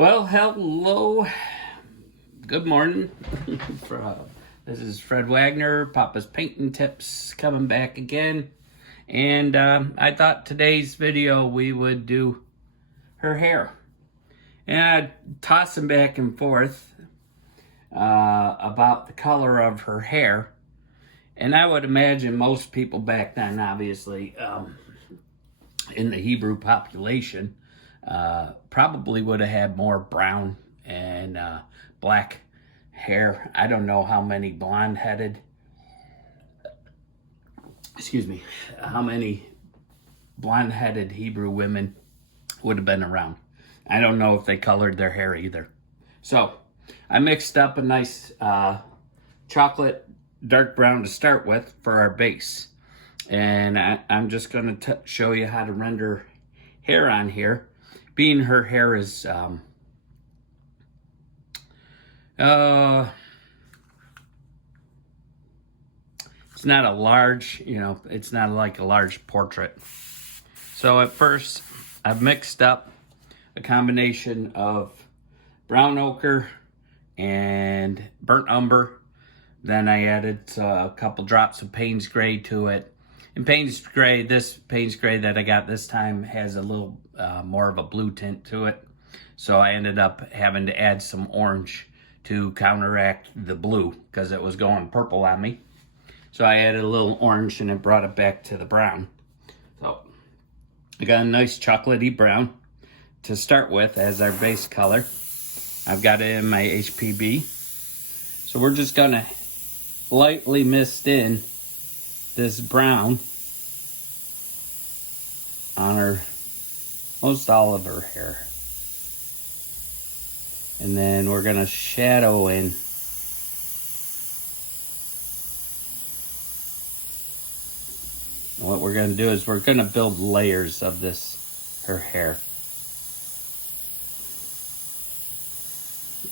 Well, hello. Good morning. This is Fred Wagner, Papa's Painting Tips, coming back again. And I thought today's video we would do her hair. And I'd toss them back and forth about the color of her hair. And I would imagine most people back then, obviously, in the Hebrew population, probably would have had more brown and black hair. I don't know how many blonde-headed, how many blonde-headed Hebrew women would have been around. I don't know if they colored their hair either. So I mixed up a nice chocolate dark brown to start with for our base. And I'm just going to show you how to render hair on here. Being her hair is it's not a large, it's not like a large portrait. So at first I've mixed up a combination of brown ochre and burnt umber. Then I added a couple drops of Payne's Gray to it. And Payne's Gray, this Payne's Gray that I got this time has a little more of a blue tint to it. So I ended up having to add some orange to counteract the blue because it was going purple on me. So I added a little orange and it brought it back to the brown. So I got a nice chocolatey brown to start with as our base color. I've got it in my HPB. So we're just gonna lightly mist in this brown on most all of her hair. And then we're gonna shadow in what we're gonna do is we're gonna build layers of her hair.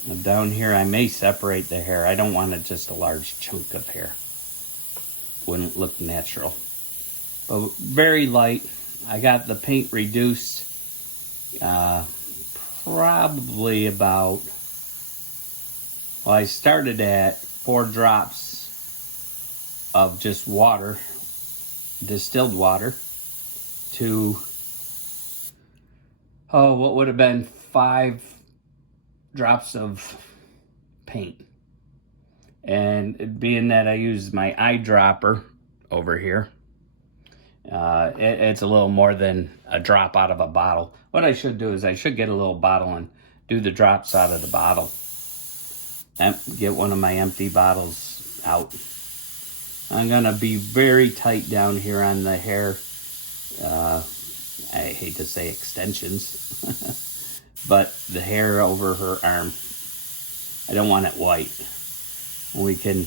And down here I may separate the hair. I don't want just a large chunk of hair. Wouldn't look natural. But very light. I got the paint reduced probably about, well, I started at 4 drops of just water, distilled water, to, what would have been 5 drops of paint. And being that I use my eyedropper over here, it's a little more than a drop out of a bottle. What I should do is I should get a little bottle and do the drops out of the bottle. And get one of my empty bottles out. I'm gonna be very tight down here on the hair. I hate to say extensions, but the hair over her arm. I don't want it white. We can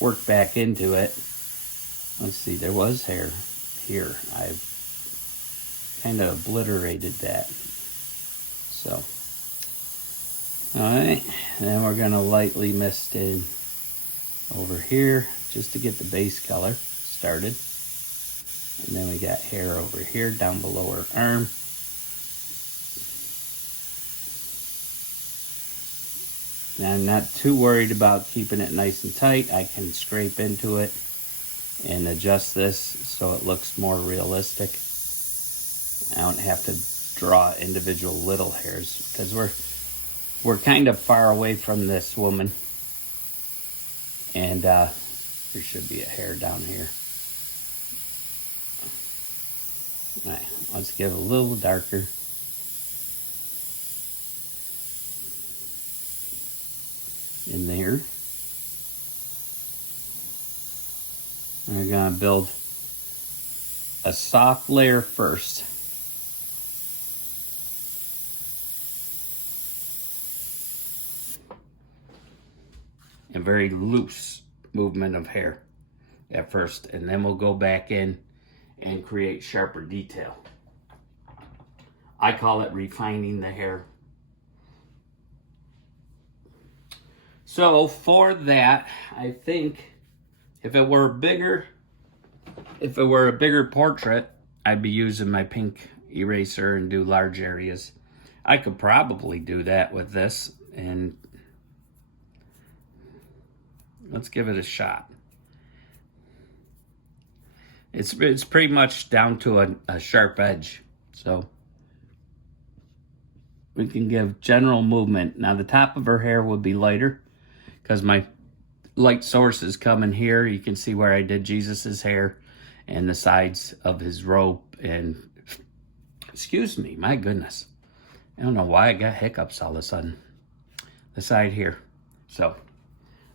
work back into it. Let's see, there was hair here. I've kind of obliterated that. So, all right, then we're gonna lightly mist in over here just to get the base color started. And then we got hair over here down below her arm. Now, I'm not too worried about keeping it nice and tight. I can scrape into it and adjust this so it looks more realistic. I don't have to draw individual little hairs because we're kind of far away from this woman. And there should be a hair down here. All right, let's get a little darker. In there. We're gonna build a soft layer first. A very loose movement of hair at first, and then we'll go back in and create sharper detail. I call it refining the hair. So for that, I think if it were a bigger portrait, I'd be using my pink eraser and do large areas. I could probably do that with this, and let's give it a shot. It's pretty much down to a sharp edge, so we can give general movement. Now the top of her hair would be lighter because my light source is coming here. You can see where I did Jesus's hair and the sides of his robe. And excuse me, my goodness, I don't know why I got hiccups all of a sudden. The side here. So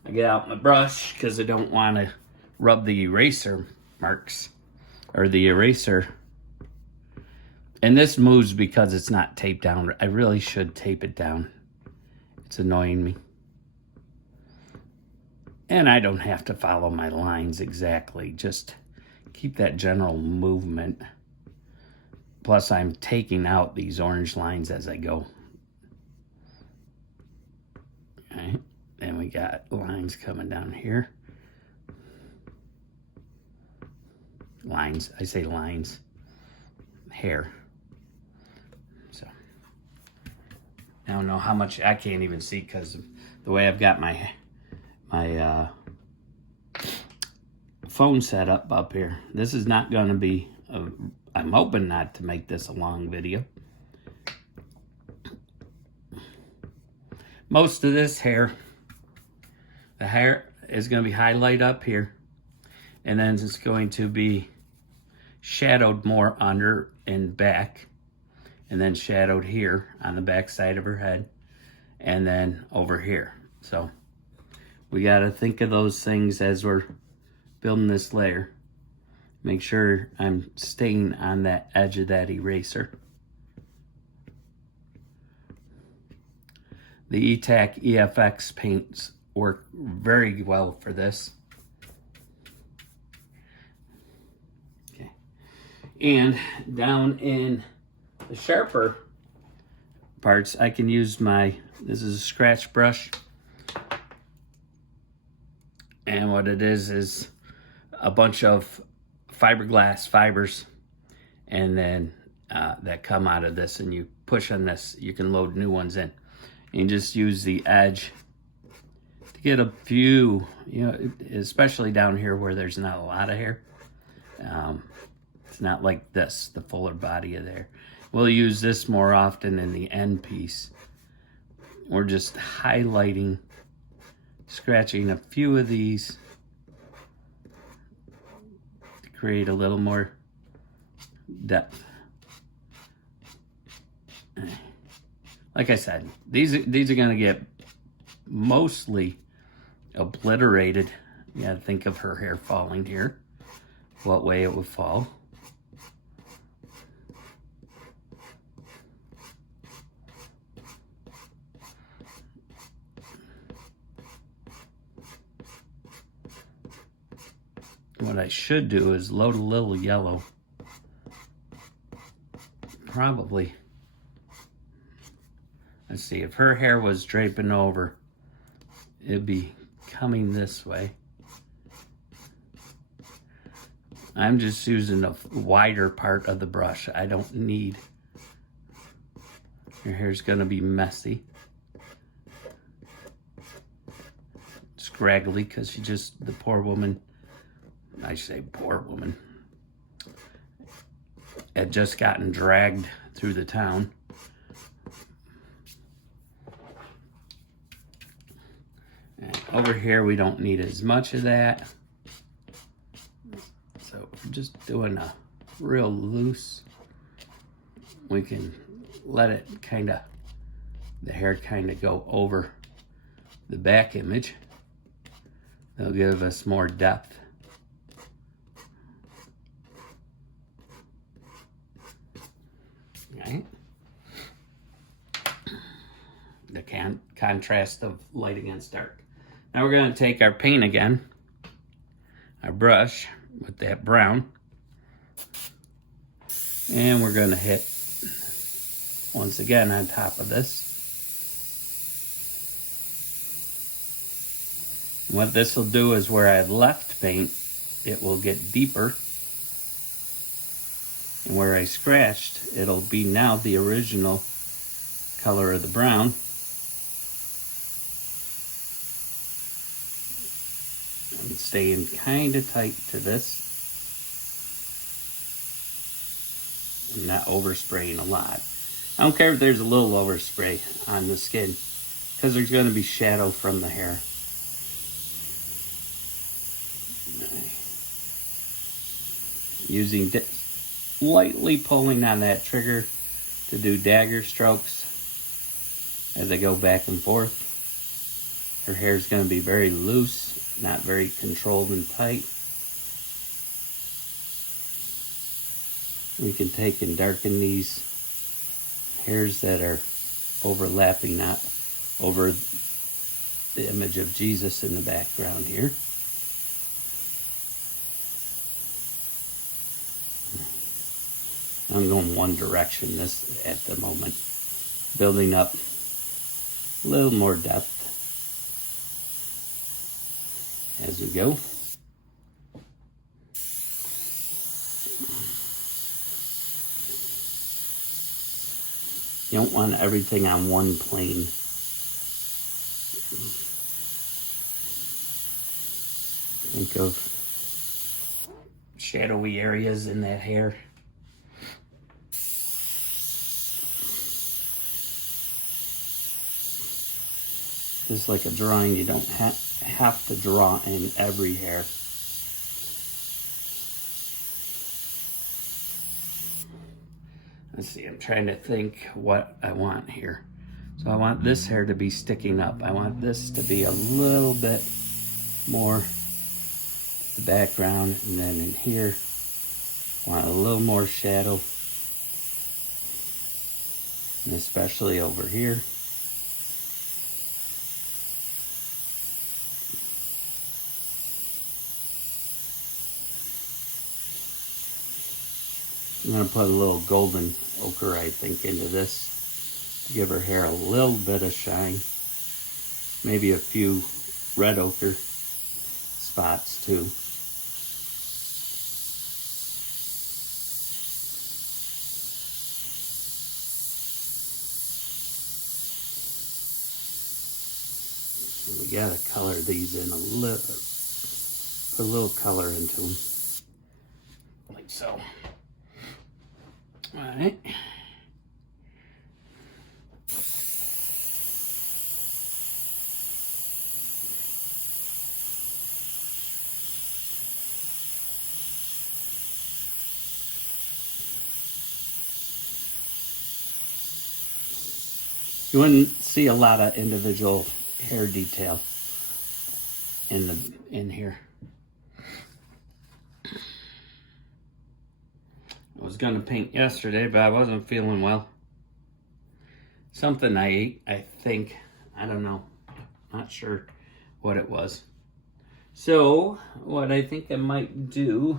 I get out my brush because I don't want to rub the eraser marks or the eraser. And this moves because it's not taped down. I really should tape it down. It's annoying me. And I don't have to follow my lines exactly. Just keep that general movement. Plus, I'm taking out these orange lines as I go. Okay. And we got lines coming down here. Lines. I say lines. Hair. So. I don't know how much. I can't even see because of the way I've got my phone set up here. This is not going to be I'm hoping not to make this a long video. Most of this hair, the hair is going to be highlight up here, and then it's going to be shadowed more under and back, and then shadowed here on the back side of her head, and then over here. So we got to think of those things as we're building this layer. Make sure I'm staying on that edge of that eraser. The E'Tac EFX paints work very well for this. Okay. And down in the sharper parts, I can use this is a scratch brush. And what it is a bunch of fiberglass fibers, and then that come out of this, and you push on this, you can load new ones in. And just use the edge to get a few, especially down here where there's not a lot of hair. It's not like this, the fuller body of the hair. We'll use this more often in the end piece. We're just highlighting, scratching a few of these to create a little more depth. Like I said, these are going to get mostly obliterated. You got to think of her hair falling here, what way it would fall. What I should do is load a little yellow. Probably. Let's see, if her hair was draping over, it'd be coming this way. I'm just using a wider part of the brush. I don't need, your hair's gonna be messy. Scraggly, because she just, the poor woman, I say poor woman, had just gotten dragged through the town. And over here, we don't need as much of that. So we're just doing a real loose. We can let it the hair kind of go over the back image. They'll give us more depth. Right? The contrast of light against dark. Now we're going to take our paint again, our brush with that brown, and we're going to hit once again on top of this. What this will do is where I left paint, it will get deeper. And where I scratched, it'll be now the original color of the brown. I'm staying kind of tight to this. I'm not overspraying a lot. I don't care if there's a little overspray on the skin, because there's going to be shadow from the hair. Using lightly pulling on that trigger to do dagger strokes as I go back and forth. Her hair is going to be very loose, not very controlled and tight. We can take and darken these hairs that are overlapping, not over the image of Jesus in the background here. I'm going one direction this at the moment, building up a little more depth as we go. You don't want everything on one plane. Think of shadowy areas in that hair. Just like a drawing, you don't have to draw in every hair. Let's see, I'm trying to think what I want here. So I want this hair to be sticking up. I want this to be a little bit more the background, and then in here, I want a little more shadow, and especially over here. I'm going to put a little golden ochre, I think, into this to give her hair a little bit of shine. Maybe a few red ochre spots too. So we got to color these in a little, put a little color into them, like so. All right. You wouldn't see a lot of individual hair detail in here. I was gonna paint yesterday, but I wasn't feeling well. Something I ate, I think. I don't know. Not sure what it was. So, what I think I might do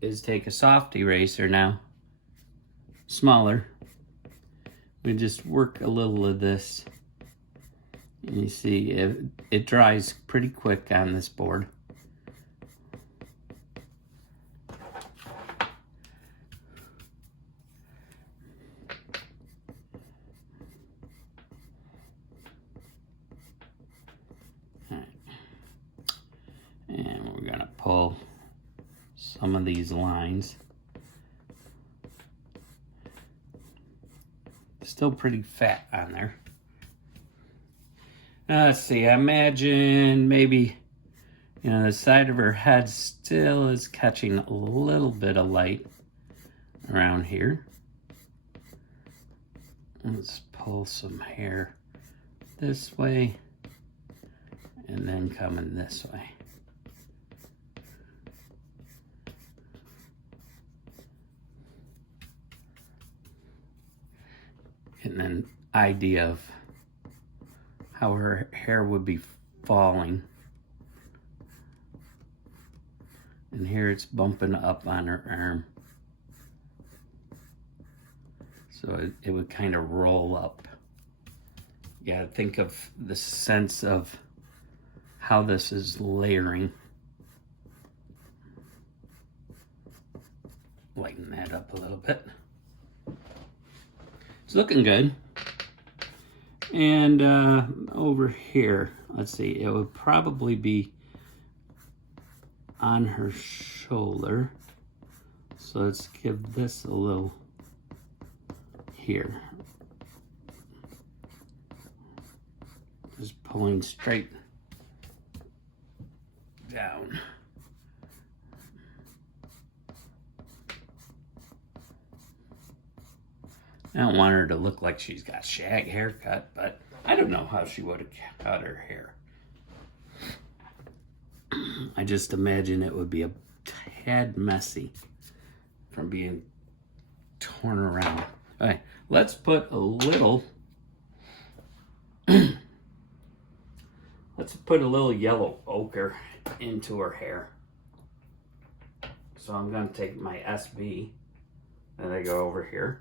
is take a soft eraser now. Smaller. We just work a little of this. And you see, it dries pretty quick on this board. And we're gonna pull some of these lines. Still pretty fat on there. Now let's see, I imagine maybe, the side of her head still is catching a little bit of light around here. Let's pull some hair this way and then coming this way. And then idea of how her hair would be falling. And here it's bumping up on her arm. So it would kind of roll up. You gotta think of the sense of how this is layering. Lighten that up a little bit. It's looking good. And over here, let's see, it would probably be on her shoulder. So let's give this a little here. Just pulling straight down. I don't want her to look like she's got shag haircut, but I don't know how she would have cut her hair. I just imagine it would be a tad messy from being torn around. All right, let's put a little let's put a little yellow ochre into her hair. So I'm going to take my SB and I go over here.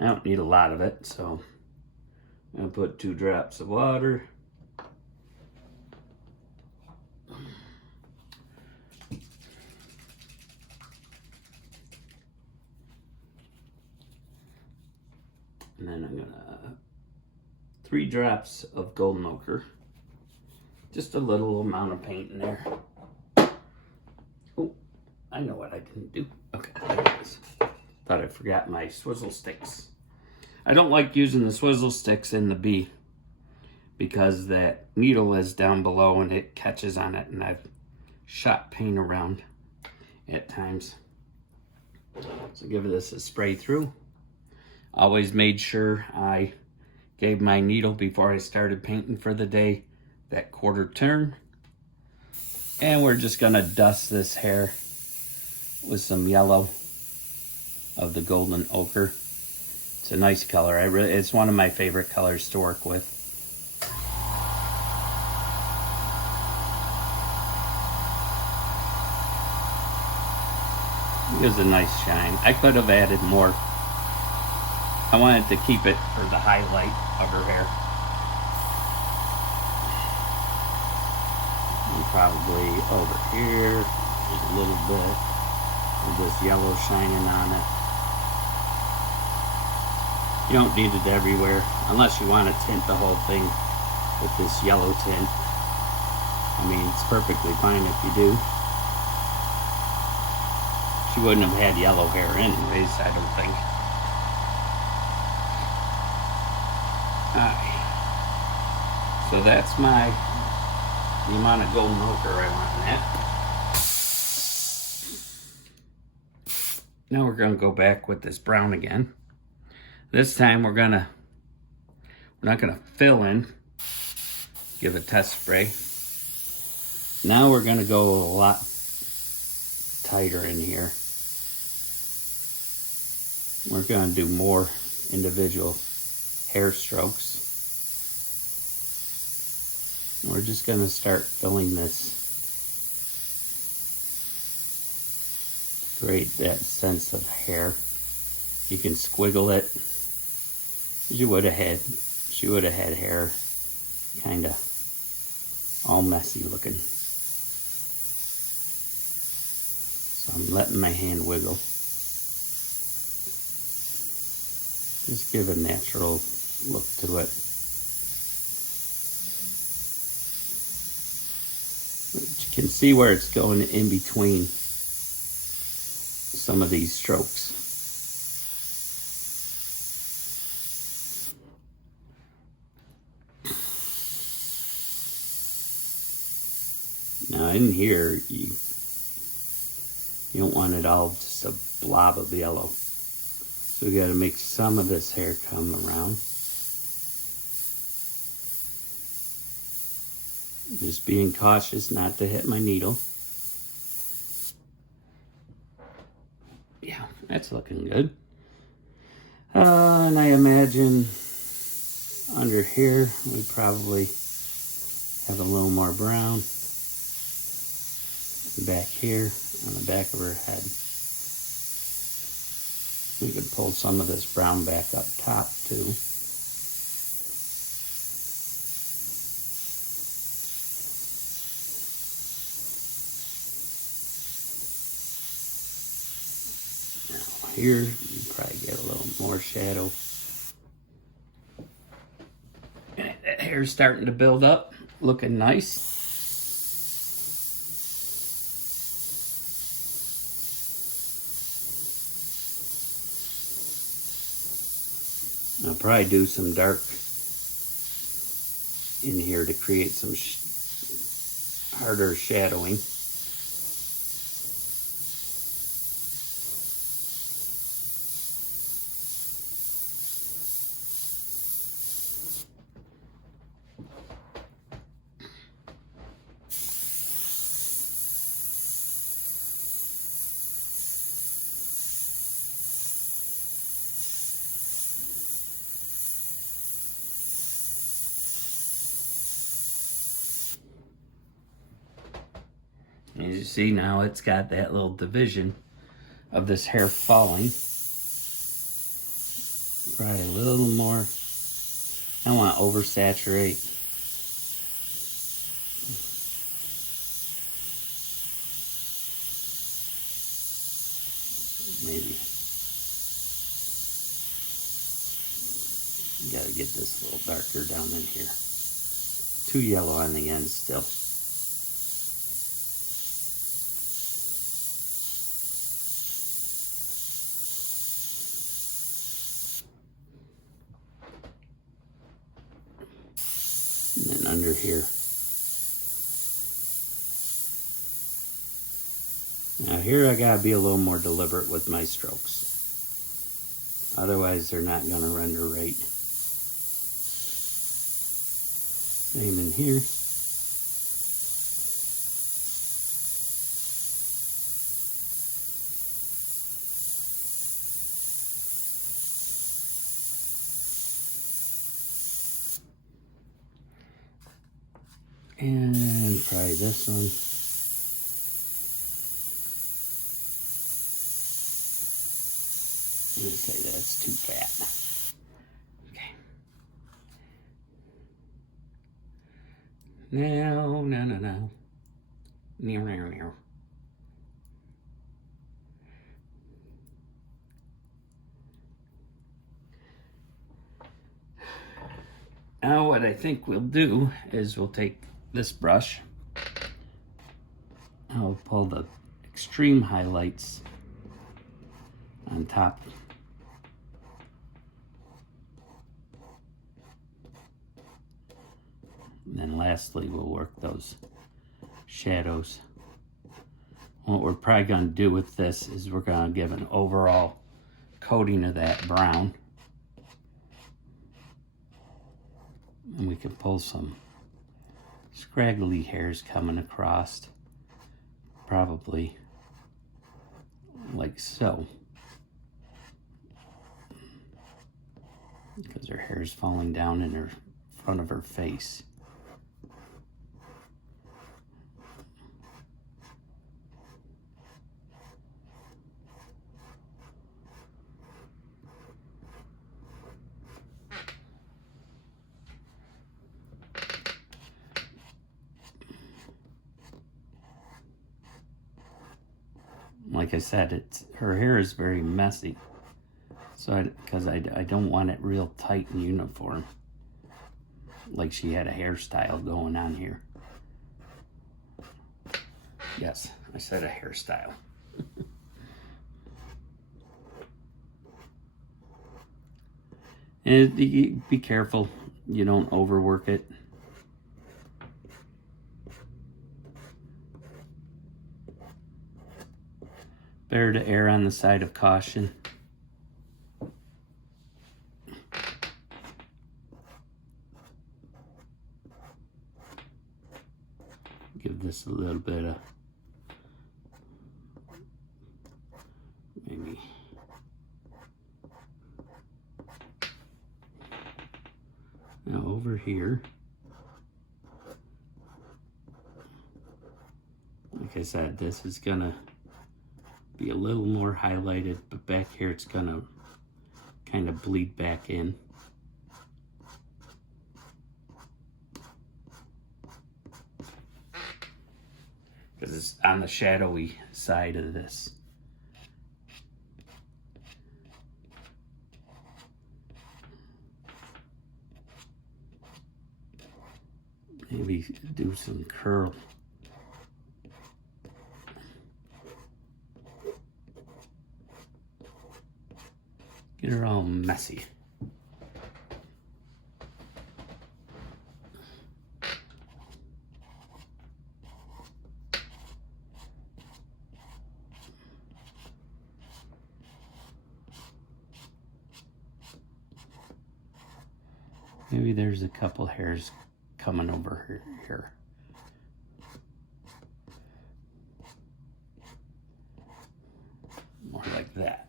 I don't need a lot of it, so I'm going to put 2 drops of water. And then I'm going to 3 drops of golden ochre. Just a little amount of paint in there. Oh, I know what I didn't do. Okay, there it is. Thought I forgot my swizzle sticks. I don't like using the swizzle sticks in the bee because that needle is down below and it catches on it, and I've shot paint around at times. So give this a spray through. Always made sure I gave my needle before I started painting for the day that quarter turn. And we're just gonna dust this hair with some yellow of the golden ochre. It's a nice color. It's one of my favorite colors to work with. It gives a nice shine. I could have added more. I wanted to keep it for the highlight of her hair. And probably over here, just a little bit of this yellow shining on it. You don't need it everywhere, unless you want to tint the whole thing with this yellow tint. I mean, it's perfectly fine if you do. She wouldn't have had yellow hair anyways, I don't think. Alright. So that's the amount of golden ochre I want in that. Now we're going to go back with this brown again. This time we're not going to fill in, give a test spray. Now we're going to go a lot tighter in here. We're going to do more individual hair strokes. And we're just going to start filling this. Create that sense of hair. You can squiggle it. She would have had hair kind of all messy looking. So I'm letting my hand wiggle. Just give a natural look to it. You can see where it's going in between some of these strokes. Now in here, you don't want it all just a blob of yellow. So we got to make some of this hair come around. Just being cautious not to hit my needle. Yeah, that's looking good. And I imagine under here we probably have a little more brown. Back here on the back of her head. We could pull some of this brown back up top too. Now here, you probably get a little more shadow. That hair's starting to build up, looking nice. I'll probably do some dark in here to create some harder shadowing. As you see now, it's got that little division of this hair falling. Probably a little more. I don't want to oversaturate. Maybe. Gotta get this a little darker down in here. Too yellow on the end still. And then under here. Now here I gotta be a little more deliberate with my strokes. Otherwise they're not gonna render right. Same in here. And probably this one. Okay, that's too fat. Okay. No. Now. Now what I think we'll do is we'll take this brush. I'll pull the extreme highlights on top. And then lastly, we'll work those shadows. What we're probably going to do with this is we're going to give an overall coating of that brown. And we can pull some scraggly hairs coming across, probably like so, because her hair is falling down in her front of her face. Like I said, her hair is very messy, so because I don't want it real tight and uniform, like she had a hairstyle going on here. Yes, I said a hairstyle. And be careful you don't overwork it. Better to err on the side of caution. Give this a little bit of maybe now over here. Like I said, this is gonna be a little more highlighted, but back here it's gonna kind of bleed back in. Because it's on the shadowy side of this. Maybe do some curl. Get her all messy. Maybe there's a couple hairs coming over here. More like that.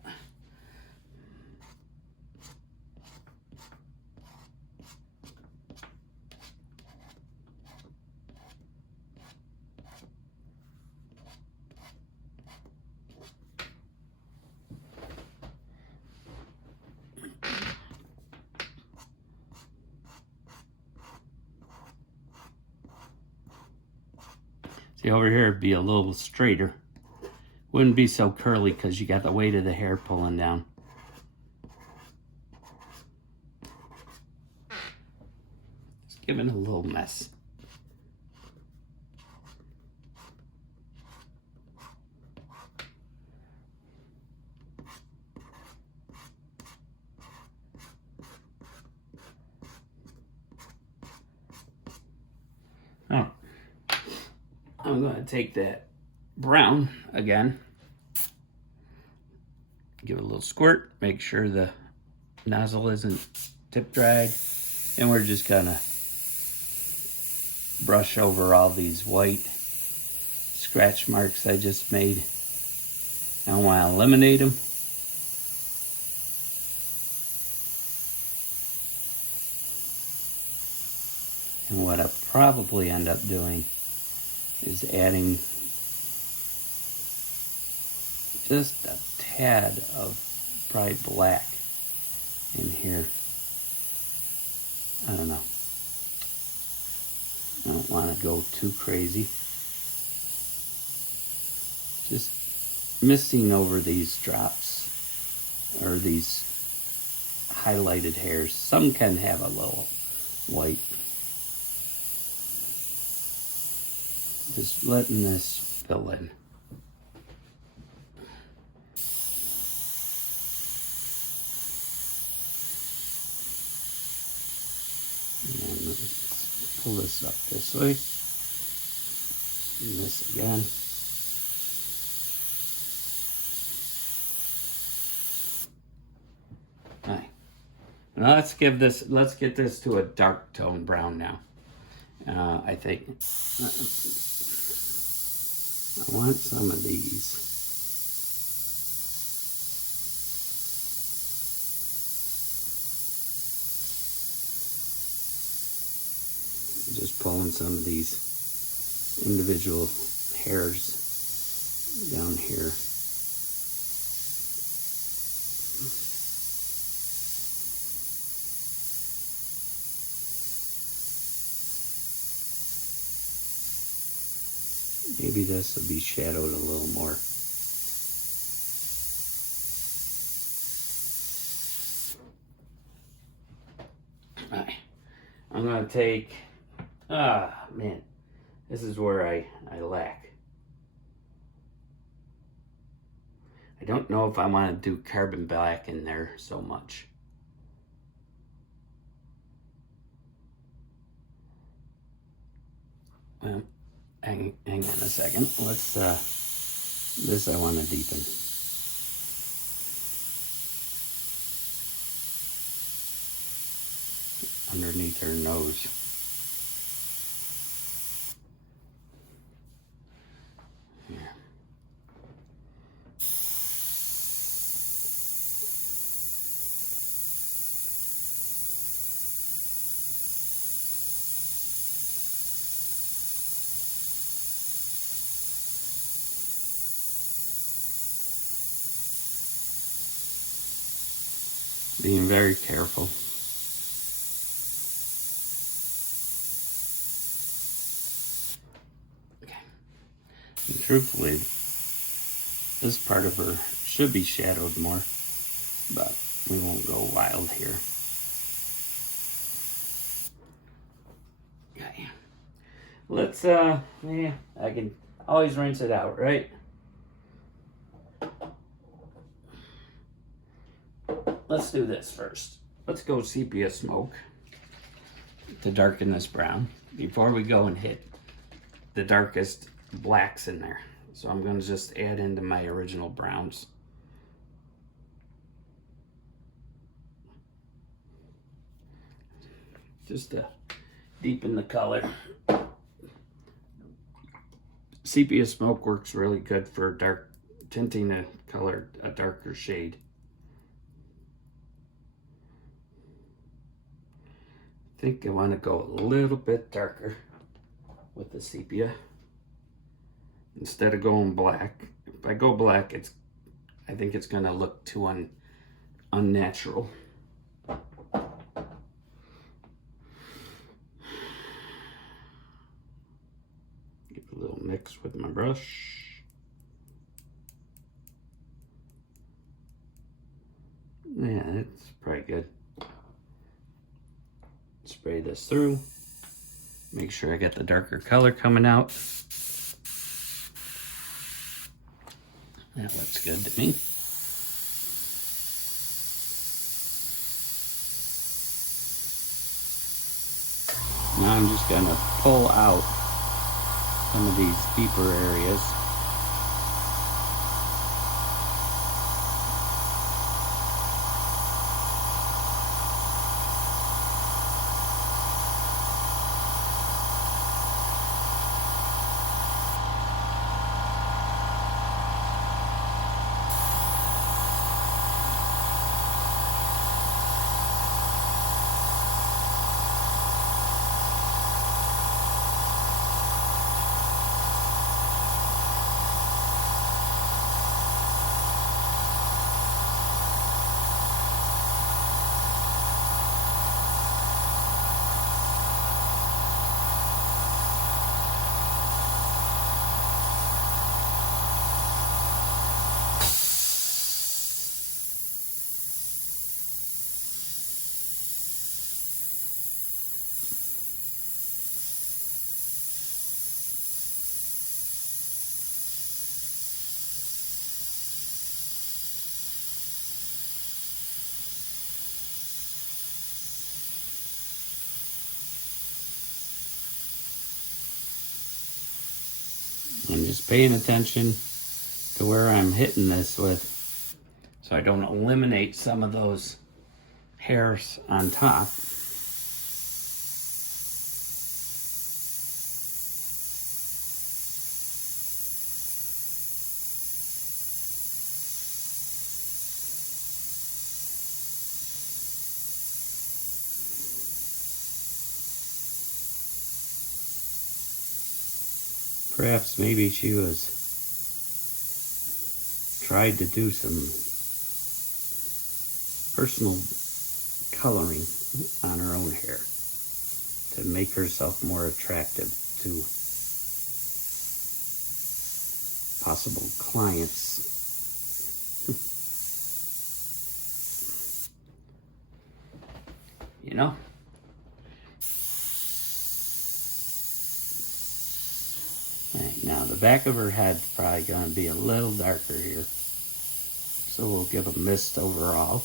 See, over here it'd be a little straighter. Wouldn't be so curly because you got the weight of the hair pulling down. Just give it a little mess. Oh. I'm going to take that brown again, give it a little squirt, make sure the nozzle isn't tip dried, and we're just going to brush over all these white scratch marks I just made. I want to eliminate them. And what I'll probably end up doing is adding just a tad of probably black in here. I don't know. I don't want to go too crazy. Just misting over these drops or these highlighted hairs. Some can have a little white. Just letting this fill in. And let's pull this up this way. And this again. All right. Now let's get this to a dark tone brown now. I think I want some of these. Just pulling some of these individual hairs down here. Maybe this will be shadowed a little more. All right. I'm going to take, man, this is where I lack. I don't know if I want to do carbon black in there so much. Well, hang on a second. Let's, this I want to deepen. Underneath her nose. Here. Being very careful. Okay. And truthfully, this part of her should be shadowed more, but we won't go wild here. Okay. let's, yeah, I can always rinse it out, right? Let's do this first. Let's go Sepia Smoke to darken this brown before we go and hit the darkest blacks in there. So I'm going to just add into my original browns. Just to deepen the color. Sepia Smoke works really good for dark tinting a color, a darker shade. I think I want to go a little bit darker with the sepia instead of going black. If I go black, I think it's going to look too unnatural. Give a little mix with my brush. Yeah, that's probably good. Spray this through. Make sure I get the darker color coming out. That looks good to me. Now I'm just gonna pull out some of these deeper areas. I'm just paying attention to where I'm hitting this with, so I don't eliminate some of those hairs on top. Perhaps maybe she was tried to do some personal coloring on her own hair to make herself more attractive to possible clients. You know? Right, now the back of her head's probably going to be a little darker here. So we'll give a mist overall.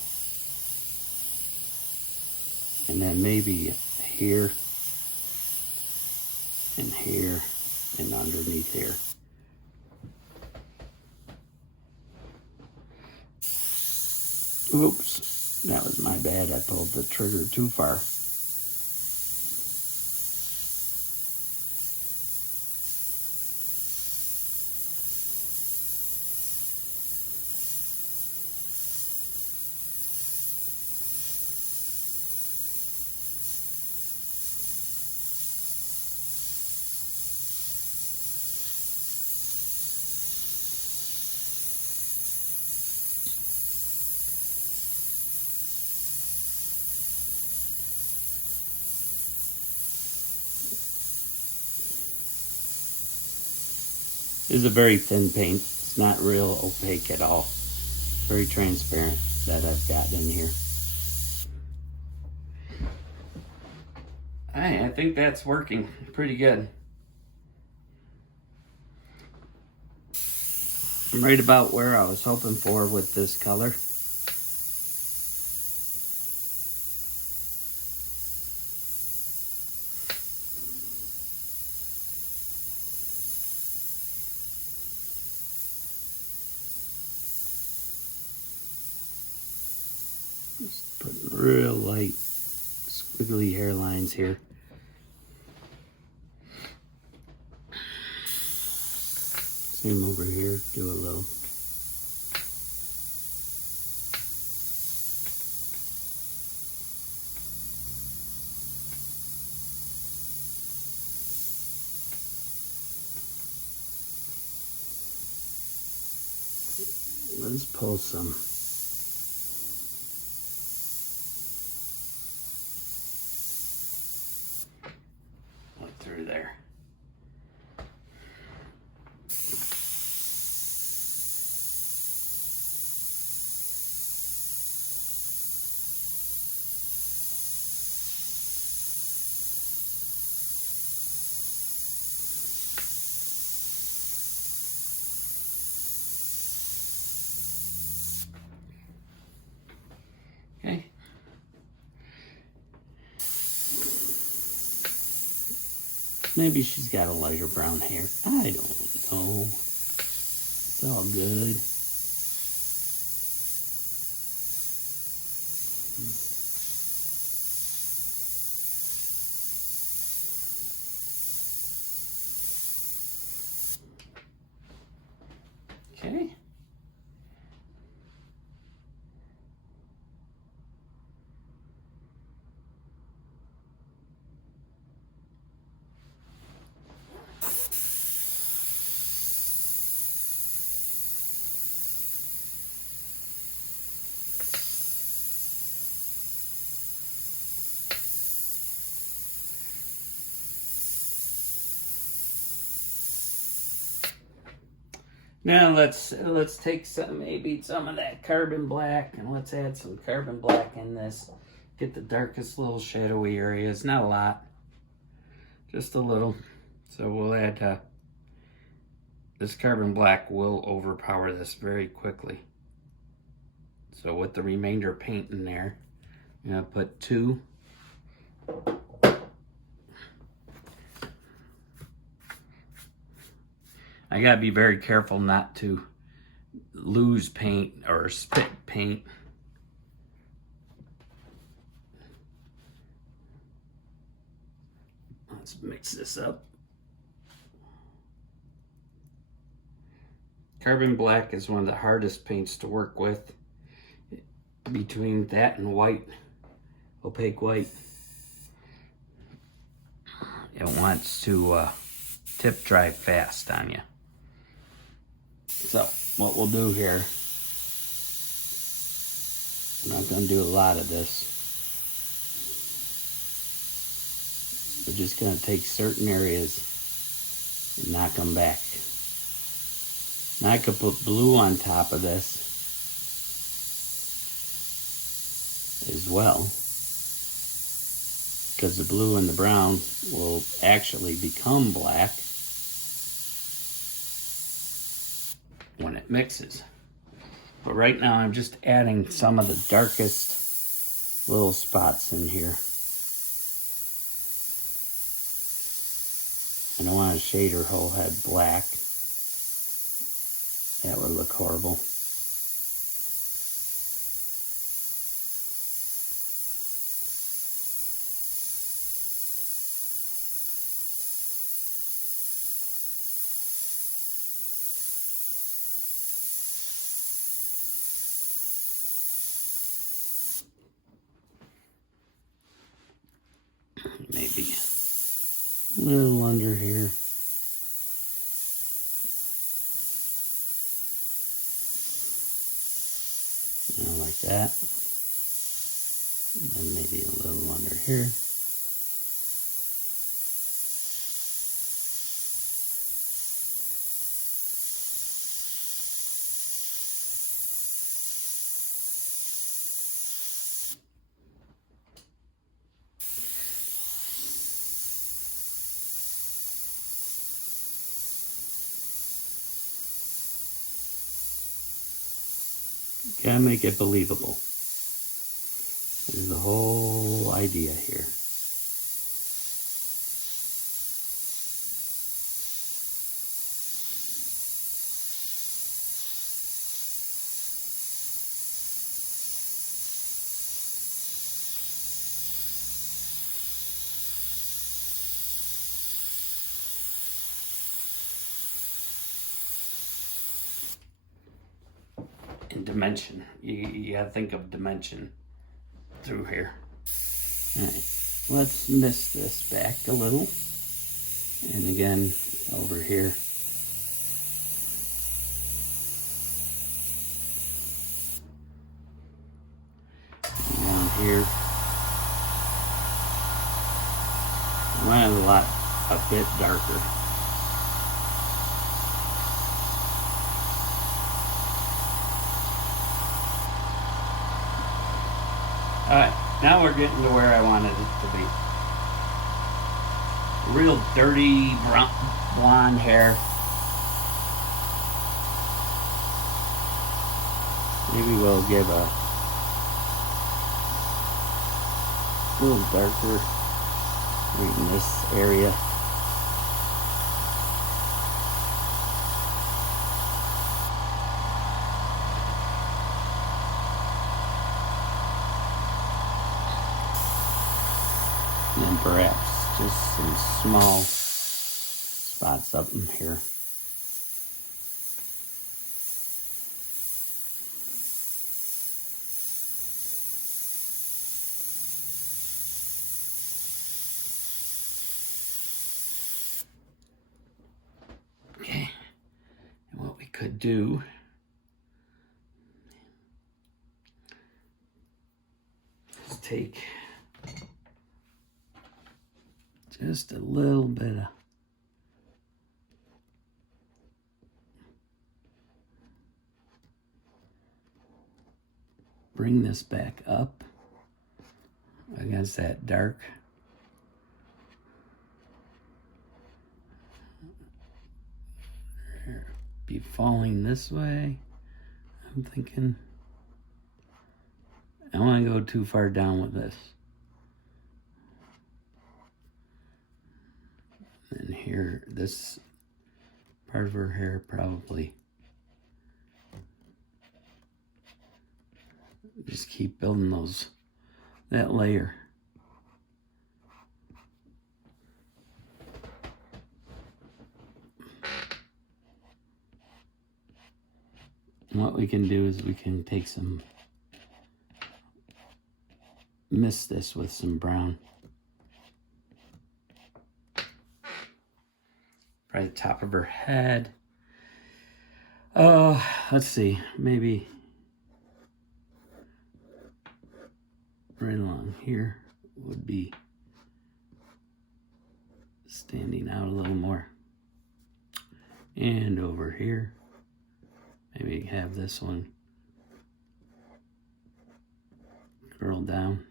And then maybe here and here and underneath here. Oops, that was my bad. I pulled the trigger too far. This is a very thin paint. It's not real opaque at all. Very transparent that I've got in here. I think that's working pretty good. right about where I was hoping for with this color. Just putting real light squiggly hairlines here. Same over here, do a little. Let's pull some. Look through there. Okay. Maybe she's got a lighter brown hair. I don't know. It's all good. Okay. Now let's take maybe some of that carbon black and let's add some carbon black in this. Get the darkest little shadowy areas. Not a lot, just a little. So we'll add this carbon black will overpower this very quickly. So with the remainder paint in there, I'm gonna put 2. I gotta be very careful not to lose paint or spit paint. Let's mix this up. Carbon black is one of the hardest paints to work with. Between that and white, opaque white, it wants to tip dry fast on you. So what we'll do here, I'm not going to do a lot of this. We're just going to take certain areas and knock them back. Now I could put blue on top of this as well, because the blue and the brown will actually become black when it mixes. But right now I'm just adding some of the darkest little spots in here. I don't want to shade her whole head black. That would look horrible. Maybe a little under here. Like that. And then maybe a little under here. Gotta make it believable. Is the whole idea here. And dimension. You gotta think of dimension through here. Alright, let's mist this back a little. And again, over here. And down here. Mine is a bit darker. Alright, now we're getting to where I wanted it to be. Real dirty brown, blonde hair. Maybe we'll give a little darker right in this area. And then perhaps just some small spots up in here. Okay, and what we could do is take just a little bit of bring this back up against that dark. Be falling this way. I'm thinking I don't want to go too far down with this. And here, this part of her hair probably just keep building that layer. And what we can do is we can take mist this with some brown. Right at the top of her head. Let's see, maybe right along here would be standing out a little more. And over here, maybe have this one curl down.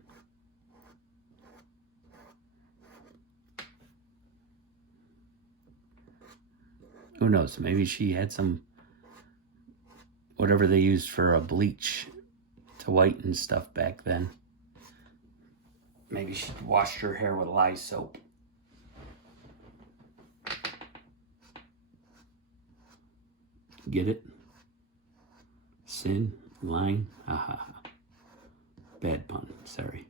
Who knows, maybe she had some, whatever they used for a bleach to whiten stuff back then. Maybe she washed her hair with lye soap. Get it? Sin, line, ha ha ha. Bad pun, sorry.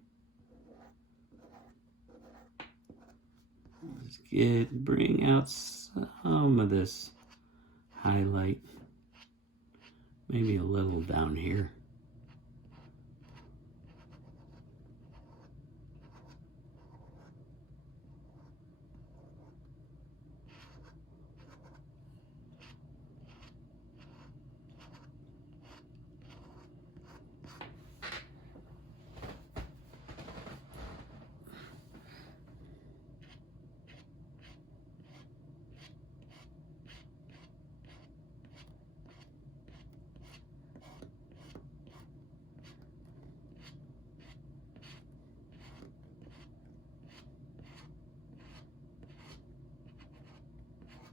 Let's bring out some of this highlight. Maybe a little down here.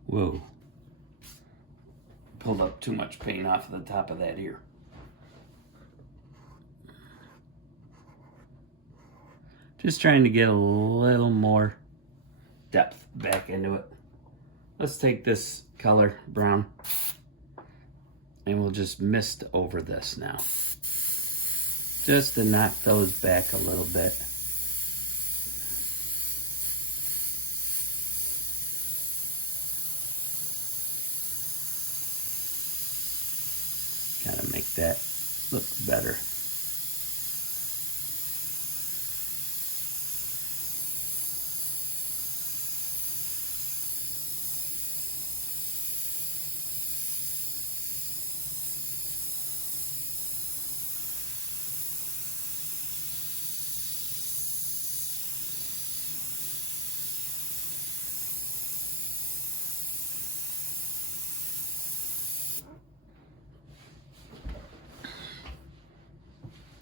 Whoa. Pulled up too much paint off of the top of that ear. Just trying to get a little more depth back into it. Let's take this color, brown, and we'll just mist over this now. Just to knock those back a little bit. Gotta make that look better.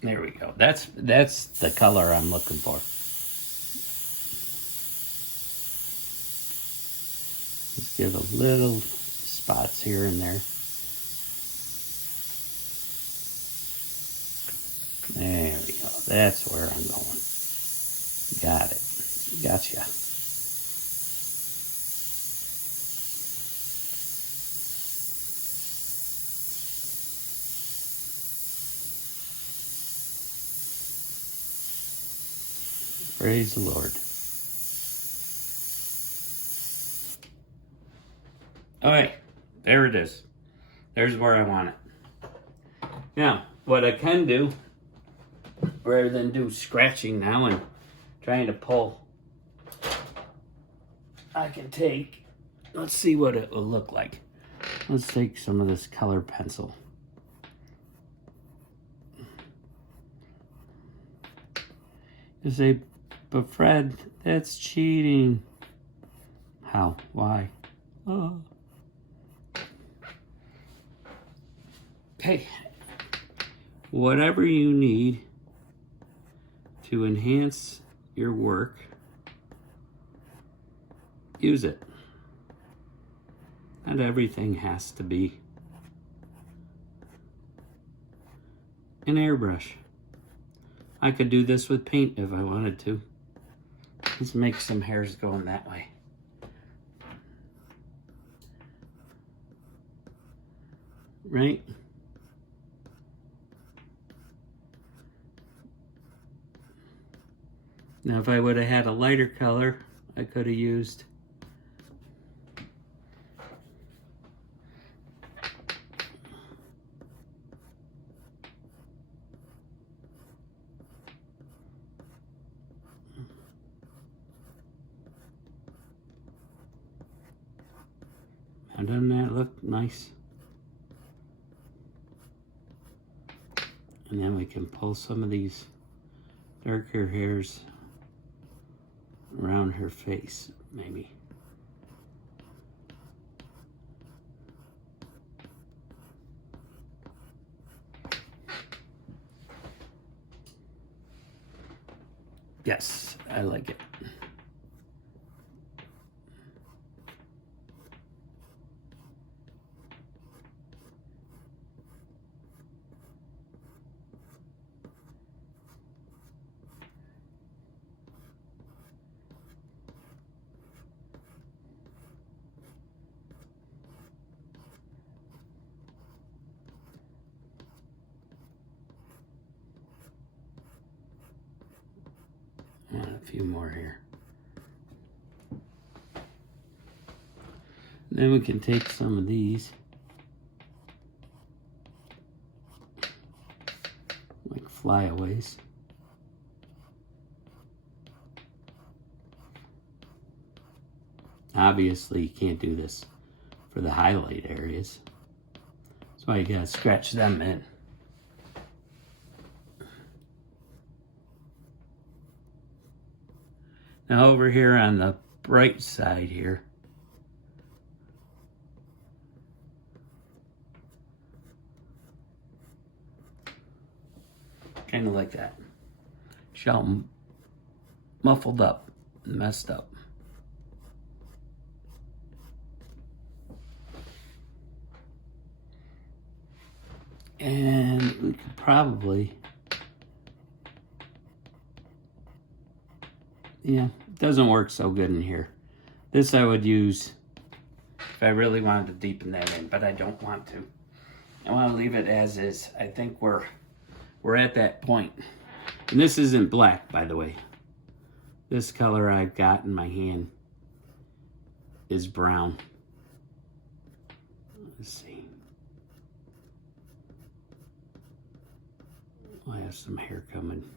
There we go. That's the color I'm looking for. Just give a little spots here and there. There we go. That's where I'm going. Got it. Gotcha. Praise the Lord. All right, there it is. There's where I want it. Now, what I can do, rather than do scratching now and trying to pull, I can take, let's see what it will look like. Let's take some of this color pencil. You say, but Fred, that's cheating. How? Why? Okay. Whatever you need to enhance your work, use it. Not everything has to be an airbrush. I could do this with paint if I wanted to. Let's make some hairs going that way. Right? Now if I would have had a lighter color, I could have used doesn't that look nice? And then we can pull some of these darker hairs around her face, maybe. Yes, I like it. A few more here. Then we can take some of these, like flyaways. Obviously, you can't do this for the highlight areas. That's why you gotta scratch them in. Now over here on the bright side here, kind of like that. Shell muffled up, messed up. And we could probably yeah, it doesn't work so good in here. This I would use if I really wanted to deepen that in, but I don't want to. I want to leave it as is. I think we're at that point. And this isn't black, by the way. This color I've got in my hand is brown. Let's see. I have some hair coming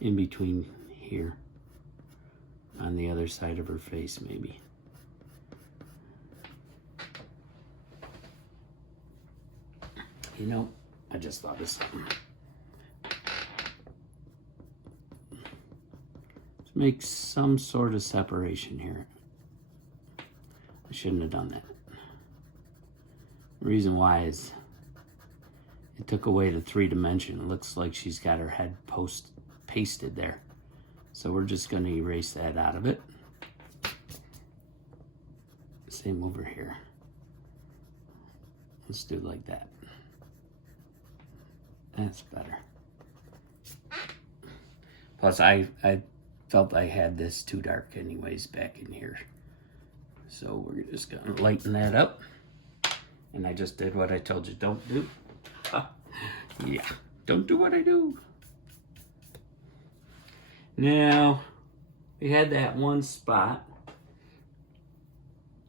in between here on the other side of her face, maybe. You know, I just thought of something. Let's make some sort of separation here. I shouldn't have done that. The reason why is it took away the 3-dimension. It looks like she's got her head pasted there. So we're just going to erase that out of it. Same over here. Let's do it like that. That's better. Plus, I felt I had this too dark anyways back in here. So we're just going to lighten that up. And I just did what I told you don't do. Yeah, don't do what I do. Now, we had that one spot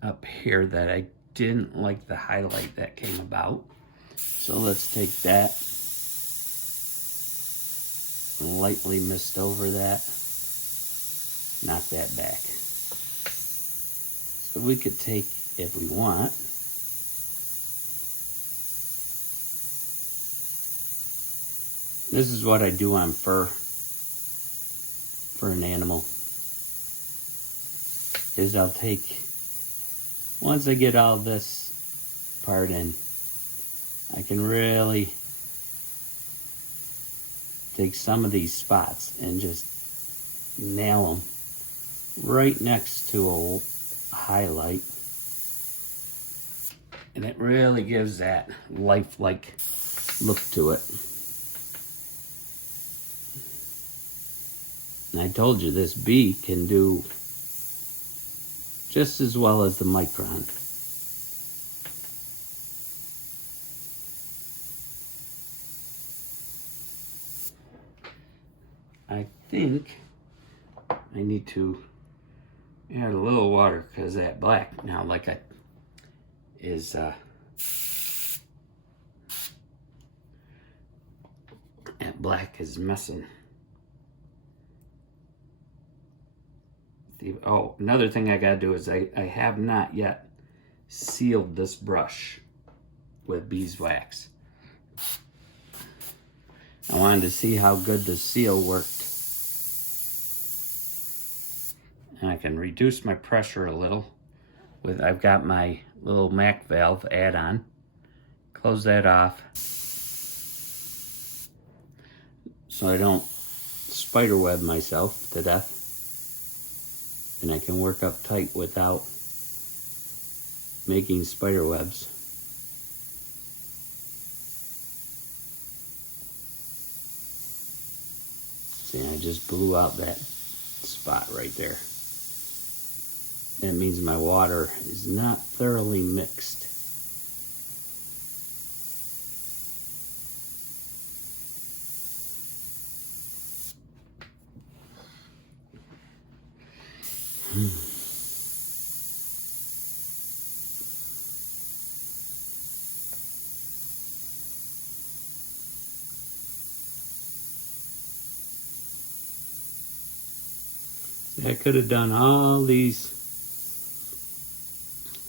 up here that I didn't like the highlight that came about. So let's take that and lightly mist over that. Knock that back. So we could take, if we want, this is what I do on fur for an animal, is I'll take, once I get all this part in, I can really take some of these spots and just nail them right next to a highlight. And it really gives that lifelike look to it. And I told you this bee can do just as well as the Micron. I think I need to add a little water because that black now, like I is that black is messing. Oh, another thing I gotta do is I have not yet sealed this brush with beeswax. I wanted to see how good the seal worked. And I can reduce my pressure a little with, I've got my little Mac valve add-on. Close that off so I don't spiderweb myself to death. And I can work up tight without making spider webs. See, I just blew out that spot right there. That means my water is not thoroughly mixed. I could have done all these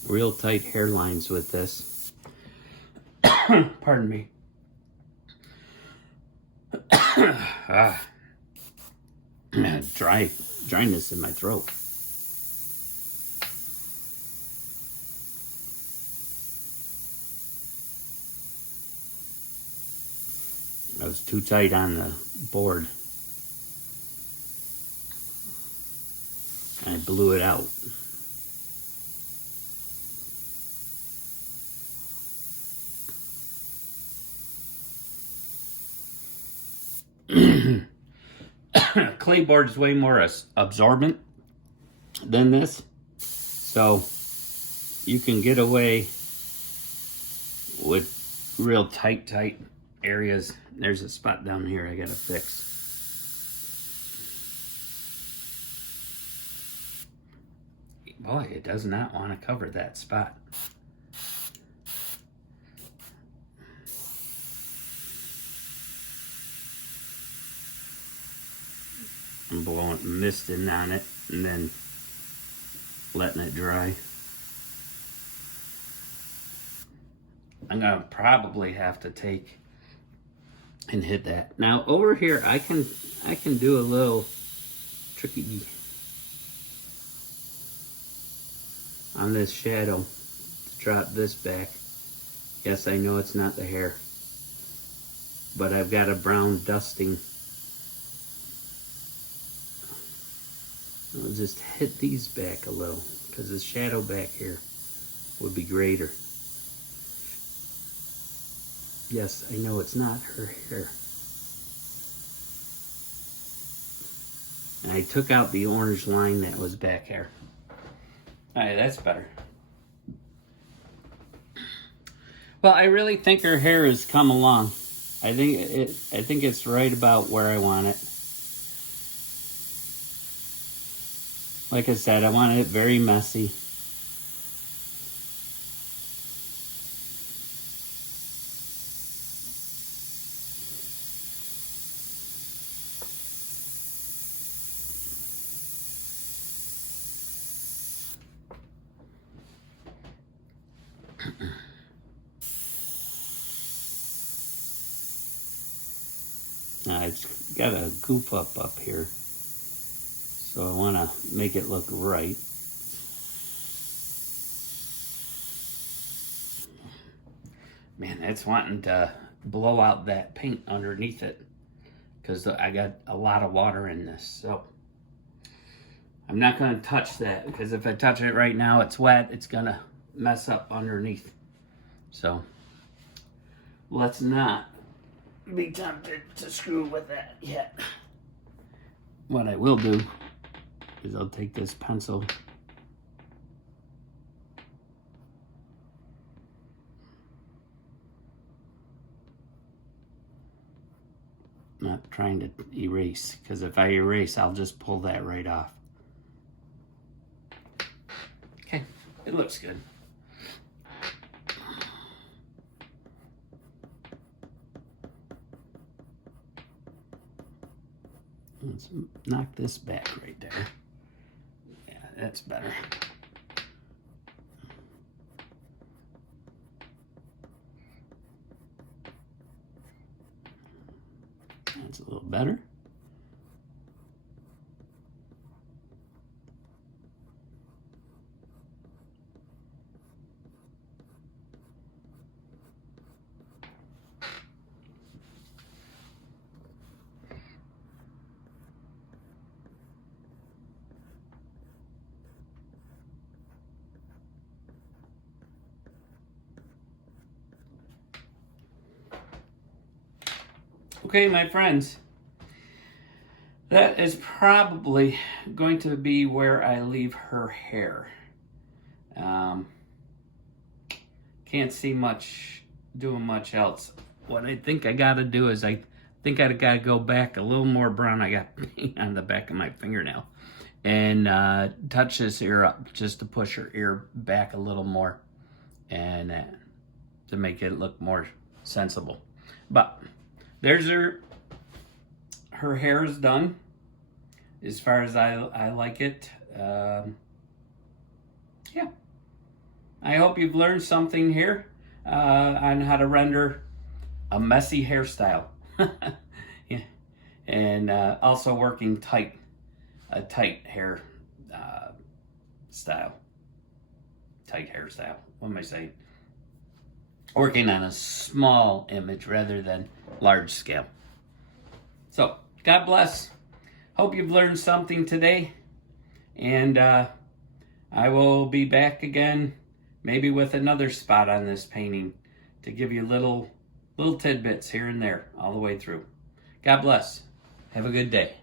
real tight hairlines with this. Pardon me. Dryness in my throat. I was too tight on the board. I blew it out. clay board is way more absorbent than this. So you can get away with real tight areas. There's a spot down here I gotta fix. Boy, it does not want to cover that spot. I'm blowing mist in on it and then letting it dry. I'm gonna probably have to take and hit that. Now over here I can do a little tricky on this shadow to drop this back. Yes, I know it's not the hair, but I've got a brown dusting. I'll just hit these back a little because the shadow back here would be greater. Yes, I know it's not her hair. And I took out the orange line that was back here. Alright, that's better. Well, I really think her hair has come along. I think it's right about where I want it. Like I said, I want it very messy. It's got a goof up here, so I want to make it look right. Man, it's wanting to blow out that paint underneath it because I got a lot of water in this, so I'm not going to touch that because if I touch it right now, it's wet. It's going to mess up underneath. So let's not be tempted to screw with that yet. What I will do is I'll take this pencil not trying to erase, because if I erase I'll just pull that right off. Okay, it looks good. Let's knock this back right there. Yeah, that's better. That's a little better. Okay, my friends, that is probably going to be where I leave her hair. Can't see doing much else. What I think I gotta do is I gotta go back a little more brown. I got paint on the back of my fingernail. And touch this ear up just to push her ear back a little more and to make it look more sensible. But there's her hair is done as far as I like it. Yeah, I hope you've learned something here on how to render a messy hairstyle. Yeah. And also working a tight hair style. Tight hairstyle. What am I saying? Working on a small image rather than large scale. So, God bless. Hope you've learned something today. And I will be back again, maybe with another spot on this painting to give you little tidbits here and there all the way through. God bless. Have a good day.